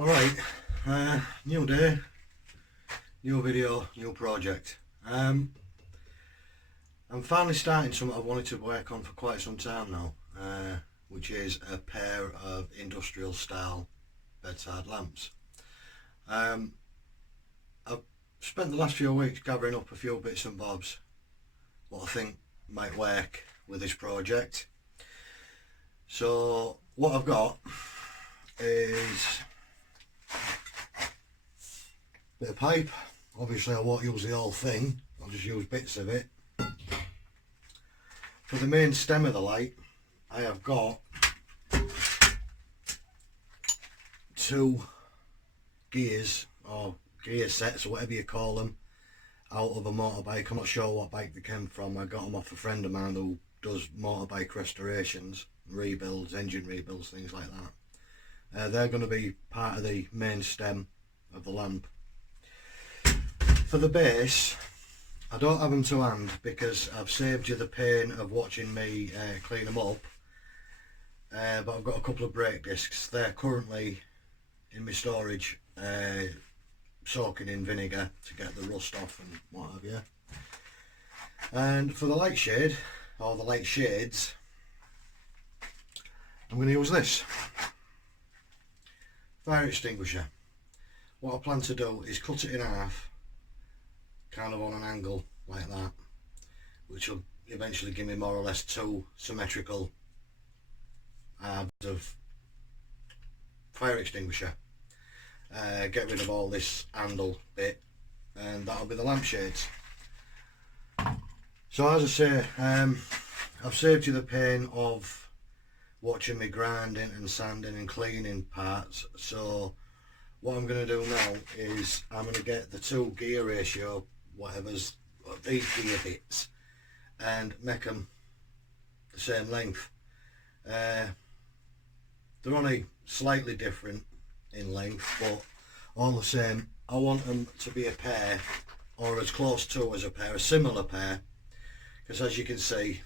Alright, new day, new video, new project. I'm finally starting something I've wanted to work on for quite some time now, which is a pair of industrial style bedside lamps. I've spent the last few weeks gathering up a few bits and bobs what I think might work with this project. So what I've got is bit of pipe. Obviously I won't use the whole thing, I'll just use bits of it. For the main stem of the light I have got two gears or gear sets or whatever you call them out of a motorbike. I'm not sure what bike they came from. I got them off a friend of mine who does motorbike restorations, rebuilds, engine rebuilds, things like that. They're going to be part of the main stem of the lamp. For the base, I don't have them to hand because I've saved you the pain of watching me clean them up, but I've got a couple of brake discs. They're currently in my storage, soaking in vinegar to get the rust off and what have you. And for the light shade, or the light shades, I'm going to use this fire extinguisher. What I plan to do is cut it in half, kind of on an angle like that, which will eventually give me more or less two symmetrical halves of fire extinguisher. Get rid of all this handle bit and that'll be the lampshades. So as I say, I've saved you the pain of watching me grinding and sanding and cleaning parts, so what I'm going to do now is I'm going to get the two gear ratio, whatever's these gear bits, and make them the same length. They're only slightly different in length, but all the same I want them to be a pair, or as close to as a pair, a similar pair, because as you can see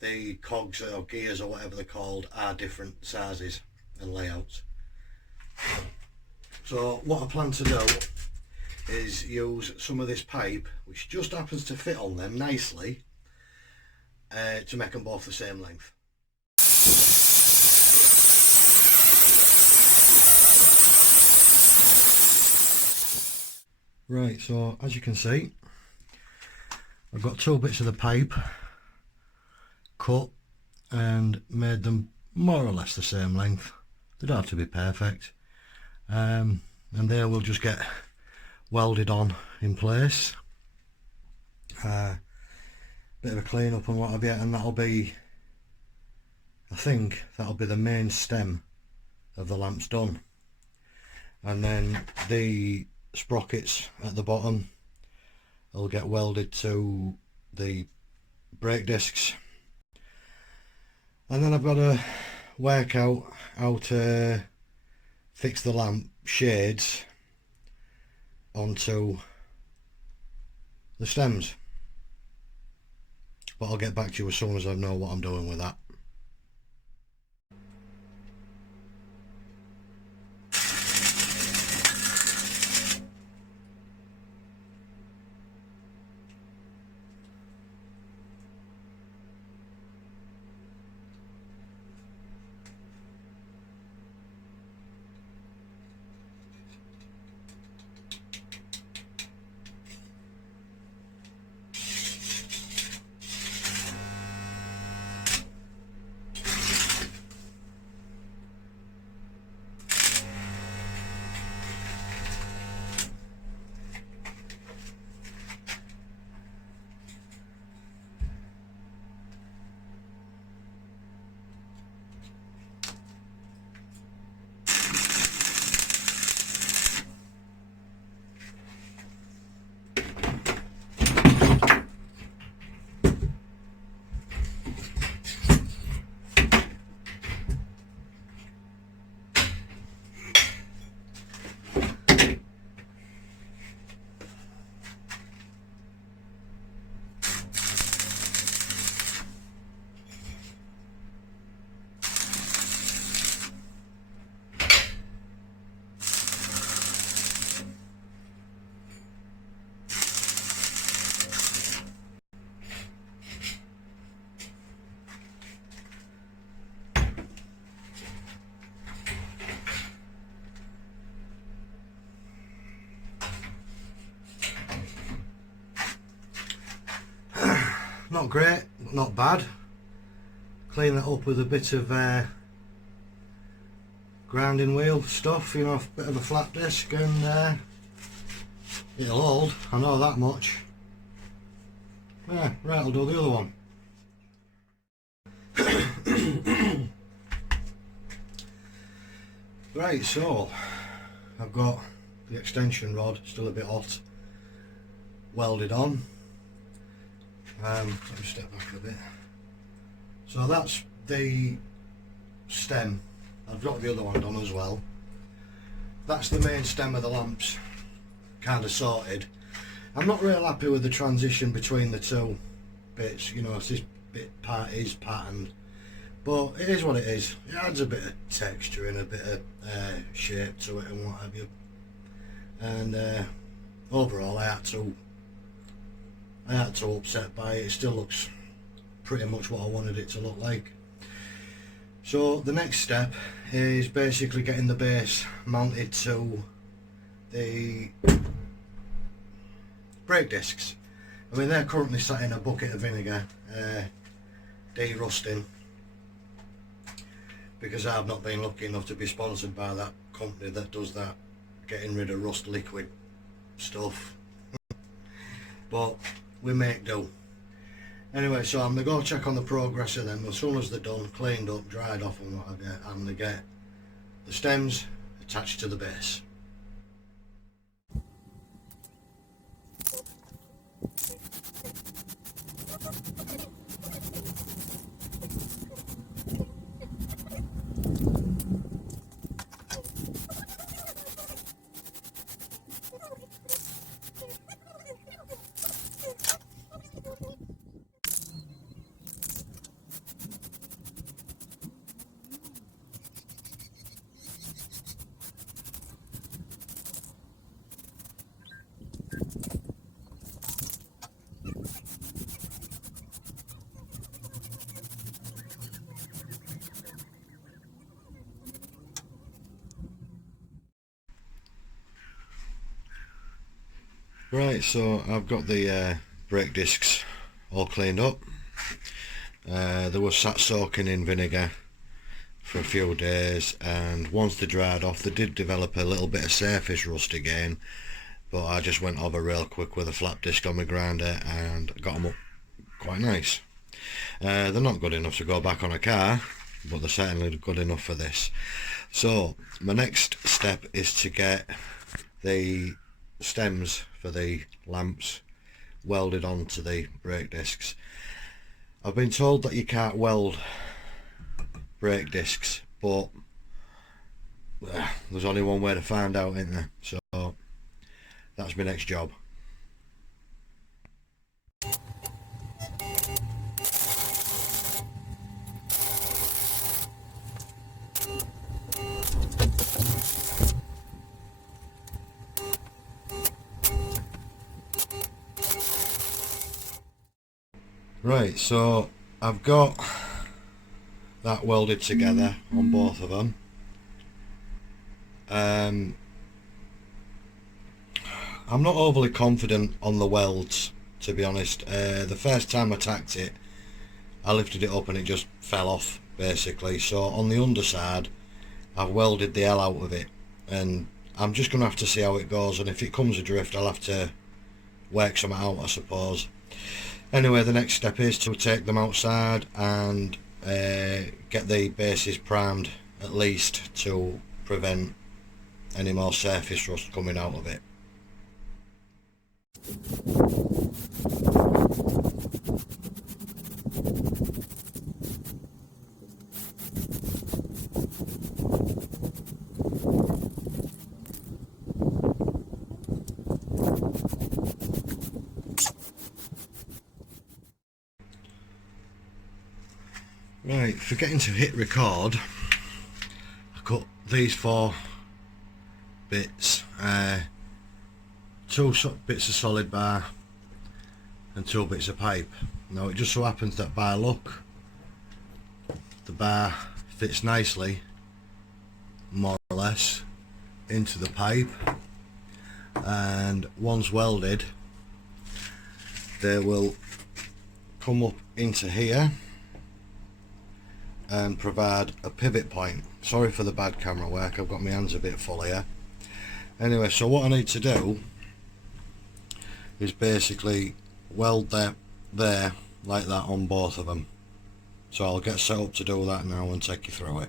the cogs or gears or whatever they're called are different sizes and layouts. So what I plan to do is use some of this pipe, which just happens to fit on them nicely, to make them both the same length. Right, so as you can see, I've got two bits of the pipe cut and made them more or less the same length. They don't have to be perfect, and they will just get welded on in place. Bit of a clean up and what have you, and that'll be, I think that'll be the main stem of the lamps done. And then the sprockets at the bottom will get welded to the brake discs, and then I've got to work out how to fix the lamp shades onto the stems, but I'll get back to you as soon as I know what I'm doing with that. Not great, not bad. Clean that up with a bit of grinding wheel stuff, you know, a bit of a flat disc, and it'll hold, I know that much. Yeah, right, I'll do the other one. Right, so I've got the extension rod, still a bit hot, welded on. Let me step back a bit. So that's the stem. I've got the other one done as well. That's the main stem of the lamps, kind of sorted. I'm not real happy with the transition between the two bits, you know, this bit part is patterned, but it is what it is. It adds a bit of texture and a bit of shape to it and what have you. And overall I had to upset by it. It still looks pretty much what I wanted it to look like. So the next step is basically getting the base mounted to the brake discs. I mean, they're currently sat in a bucket of vinegar, de-rusting, because I've not been lucky enough to be sponsored by that company that does that getting rid of rust liquid stuff. But we make do. Anyway, so I'm going to go check on the progress of them. As soon as they're done, cleaned up, dried off and what have you, I'm going to get the stems attached to the base. Right, so I've got the brake discs all cleaned up. They were sat soaking in vinegar for a few days, and once they dried off they did develop a little bit of surface rust again, but I just went over real quick with a flat disc on my grinder and got them up quite nice. They're not good enough to go back on a car, but they're certainly good enough for this. So my next step is to get the stems for the lamps welded onto the brake discs. I've been told that you can't weld brake discs, but there's only one way to find out, isn't there? So that's my next job. Right, so I've got that welded together on both of them. I'm not overly confident on the welds, to be honest. The first time I tacked it, I lifted it up and it just fell off basically. So on the underside I've welded the hell out of it, and I'm just going to have to see how it goes, and if it comes adrift I'll have to work some out, I suppose. Anyway, the next step is to take them outside and get the bases primed, at least to prevent any more surface rust coming out of it. Right, forgetting to hit record, I cut these 4 bits, 2 bits of solid bar and 2 bits of pipe. Now it just so happens that by luck the bar fits nicely, more or less, into the pipe, and once welded they will come up into here and provide a pivot point. Sorry for the bad camera work, I've got my hands a bit full here. Anyway, so what I need to do is basically weld that there like that on both of them. So I'll get set up to do that now and take you through it.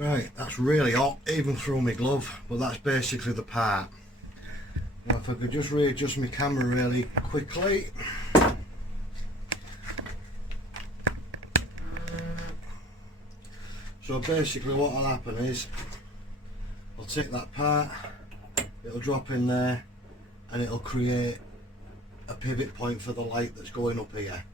Right, that's really hot, even through my glove, but that's basically the part. Now if I could just readjust my camera really quickly. So basically what will happen is, I'll take that part, it'll drop in there, and it'll create a pivot point for the light that's going up here.